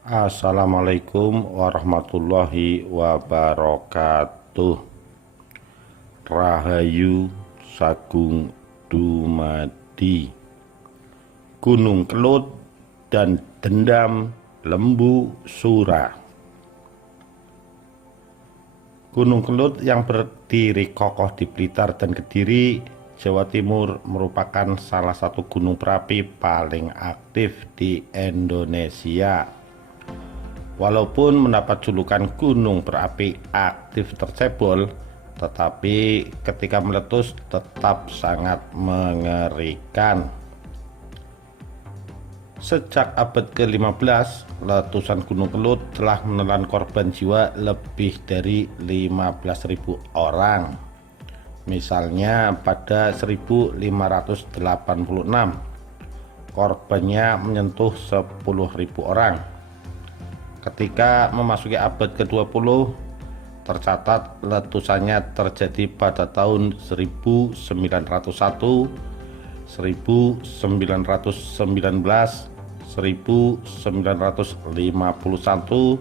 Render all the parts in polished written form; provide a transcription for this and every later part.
Assalamualaikum warahmatullahi wabarakatuh. Rahayu Sagung Dumadi. Gunung Kelut dan Dendam Lembu Sura. Gunung Kelut yang berdiri kokoh di Blitar dan Kediri, Jawa Timur merupakan salah satu gunung berapi paling aktif di Indonesia. Walaupun mendapat julukan gunung berapi aktif tercebol, tetapi ketika meletus tetap sangat mengerikan. Sejak abad ke-15, letusan Gunung Kelut telah menelan korban jiwa lebih dari 15.000 orang. Misalnya pada 1586, korbannya menyentuh 10.000 orang. Ketika memasuki abad ke-20, tercatat letusannya terjadi pada tahun 1901, 1919, 1951,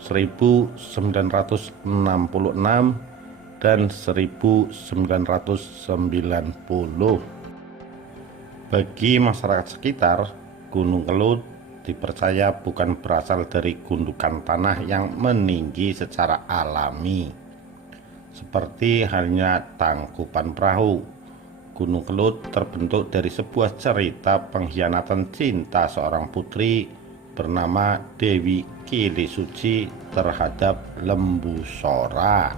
1966, dan 1990. Bagi masyarakat sekitar, Gunung Kelut dipercaya bukan berasal dari gundukan tanah yang meninggi secara alami. Seperti halnya Tangkuban Perahu, Gunung Kelut terbentuk dari sebuah cerita pengkhianatan cinta seorang putri bernama Dewi Kilisuci terhadap Lembu Sora.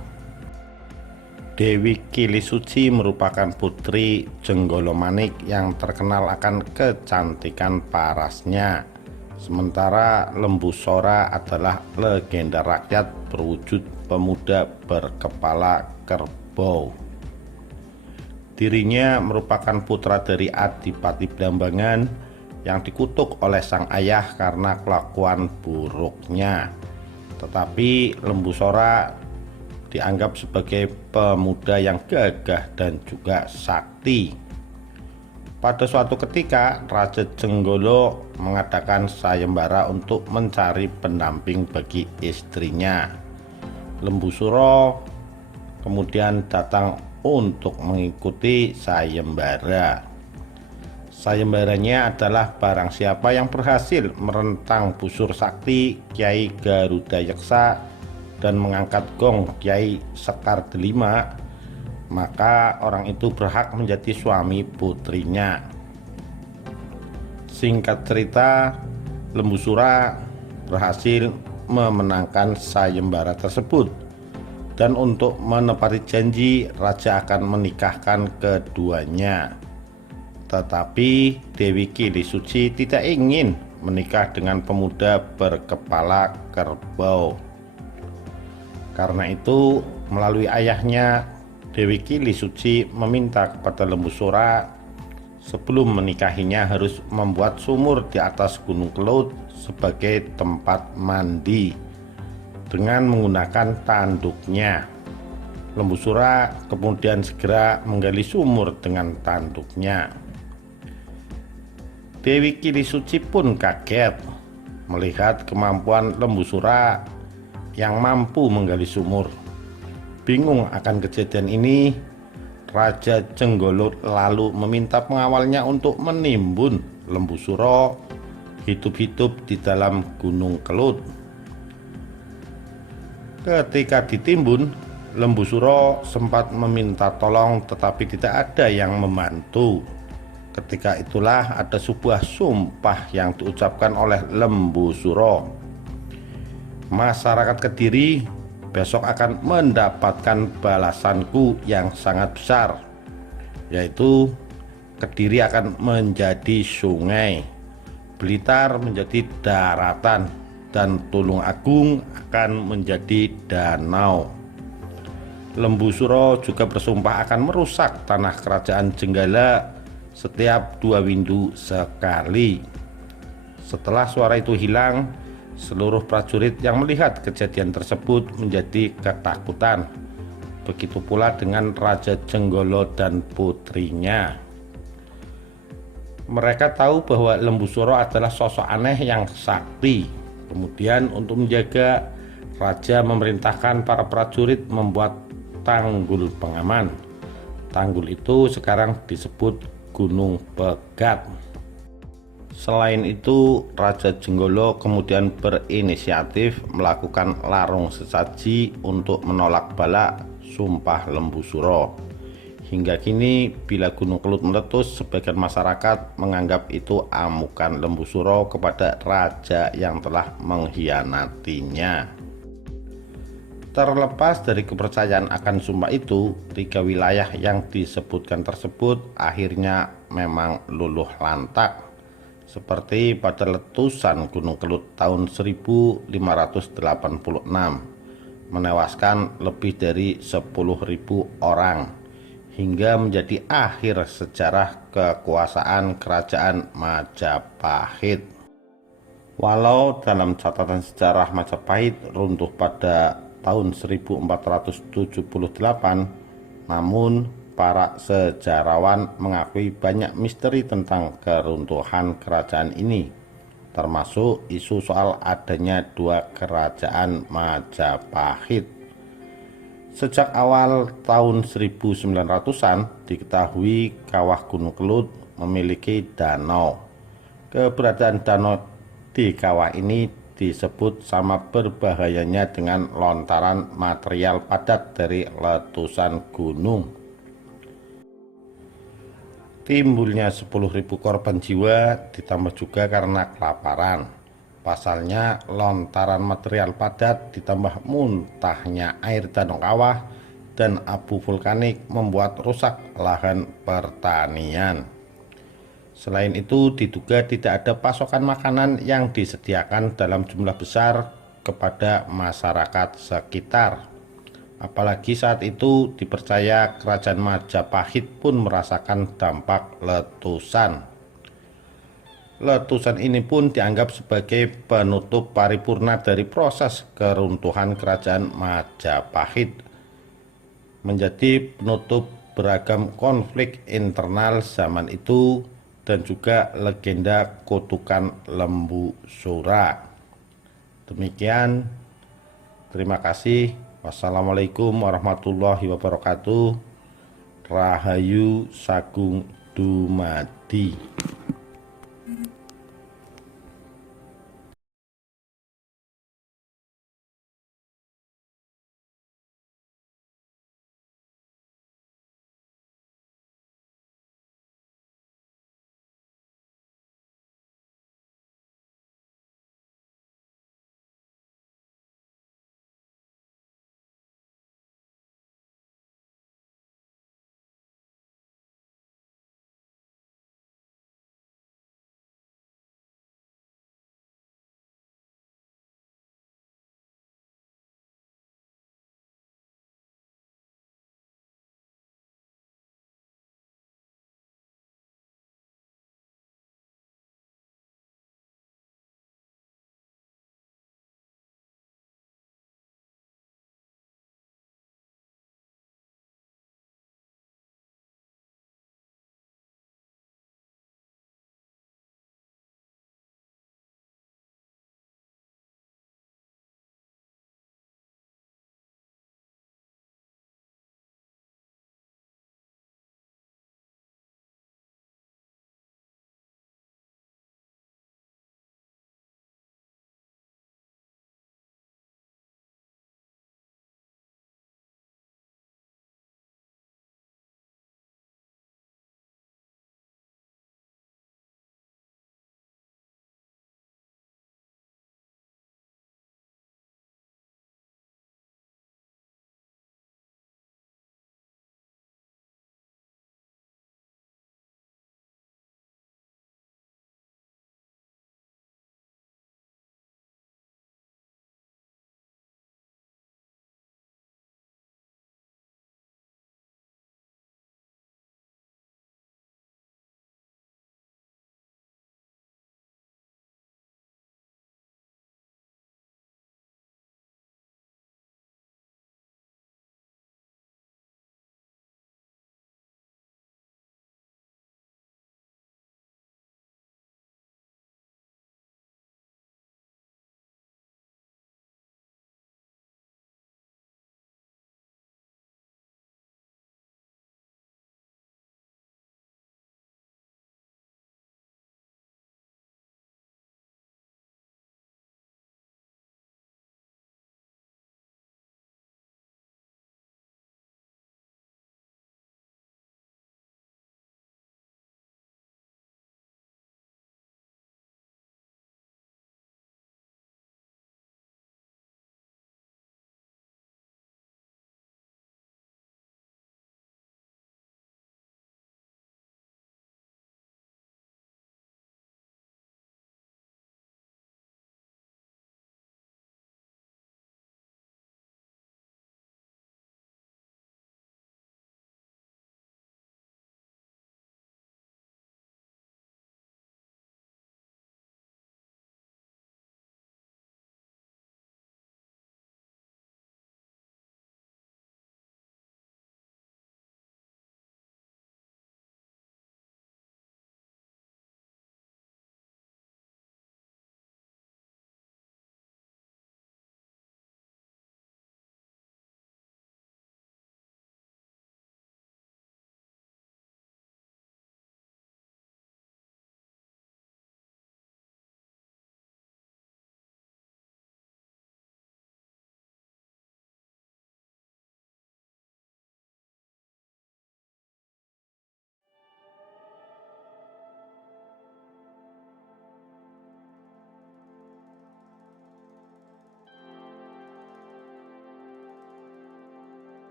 Dewi Kilisuci merupakan putri Jenggolomanik yang terkenal akan kecantikan parasnya. Sementara Lembu Sora adalah legenda rakyat berwujud pemuda berkepala kerbau. Dirinya merupakan putra dari Adipati Blambangan yang dikutuk oleh sang ayah karena kelakuan buruknya. Tetapi Lembu Sora dianggap sebagai pemuda yang gagah dan juga sakti. Pada suatu ketika, Raja Jenggolo mengadakan sayembara untuk mencari pendamping bagi istrinya. Lembu Sura kemudian datang untuk mengikuti sayembara. Sayembaranya adalah barang siapa yang berhasil merentang busur sakti Kiai Garuda Yeksa dan mengangkat gong Kiai Sekar Delima, maka orang itu berhak menjadi suami putrinya. Singkat cerita, Lembu Sura berhasil memenangkan sayembara tersebut, dan untuk menepati janji, raja akan menikahkan keduanya. Tetapi Dewi Kilisuci tidak ingin menikah dengan pemuda berkepala kerbau. Karena itu, melalui ayahnya, Dewi Kilisuci meminta kepada Lembu Sura sebelum menikahinya harus membuat sumur di atas Gunung Kelut sebagai tempat mandi dengan menggunakan tanduknya. Lembu Sura kemudian segera menggali sumur dengan tanduknya. Dewi Kilisuci pun kaget melihat kemampuan Lembu Sura yang mampu menggali sumur. Bingung akan kejadian ini, Raja Jenggolo lalu meminta pengawalnya untuk menimbun Lembu Sura hidup-hidup di dalam Gunung Kelut. Ketika ditimbun, Lembu Sura sempat meminta tolong tetapi tidak ada yang membantu. Ketika itulah ada sebuah sumpah yang diucapkan oleh Lembu Sura. Masyarakat Kediri besok akan mendapatkan balasanku yang sangat besar, yaitu Kediri akan menjadi sungai, Blitar menjadi daratan, dan Tulung Agung akan menjadi danau. Lembu Sura juga bersumpah akan merusak tanah kerajaan Jenggala setiap 2 windu sekali. Setelah suara itu hilang, seluruh prajurit yang melihat kejadian tersebut menjadi ketakutan. Begitu pula dengan Raja Jenggolo dan putrinya. Mereka tahu bahwa Lembu Sura adalah sosok aneh yang sakti, Kemudian untuk menjaga, raja memerintahkan para prajurit membuat tanggul pengaman. Tanggul itu sekarang disebut Gunung Pegat. Selain itu, Raja Jenggolo kemudian berinisiatif melakukan larung sesaji untuk menolak bala Sumpah Lembu Suro. Hingga kini, bila Gunung Kelut meletus, sebagian masyarakat menganggap itu amukan Lembu Suro kepada raja yang telah mengkhianatinya. Terlepas dari kepercayaan akan sumpah itu, 3 wilayah yang disebutkan tersebut akhirnya memang luluh lantak, seperti pada letusan Gunung Kelut tahun 1586, menewaskan lebih dari 10.000 orang, hingga menjadi akhir sejarah kekuasaan Kerajaan Majapahit. Walau dalam catatan sejarah Majapahit runtuh pada tahun 1478, namun para sejarawan mengakui banyak misteri tentang keruntuhan kerajaan ini, termasuk isu soal adanya 2 kerajaan Majapahit. Sejak awal tahun 1900-an diketahui kawah Gunung Kelut memiliki danau. Keberadaan danau di kawah ini disebut sama berbahayanya dengan lontaran material padat dari letusan gunung. Timbulnya 10.000 korban jiwa ditambah juga karena kelaparan. Pasalnya, lontaran material padat ditambah muntahnya air danau kawah dan abu vulkanik membuat rusak lahan pertanian. Selain itu, diduga tidak ada pasokan makanan yang disediakan dalam jumlah besar kepada masyarakat sekitar. Apalagi saat itu dipercaya Kerajaan Majapahit pun merasakan dampak letusan. Letusan ini pun dianggap sebagai penutup paripurna dari proses keruntuhan Kerajaan Majapahit, menjadi penutup beragam konflik internal zaman itu dan juga legenda kutukan Lembu Sura. Demikian, terima kasih. Wassalamualaikum warahmatullahi wabarakatuh. Rahayu Sagung Dumadi.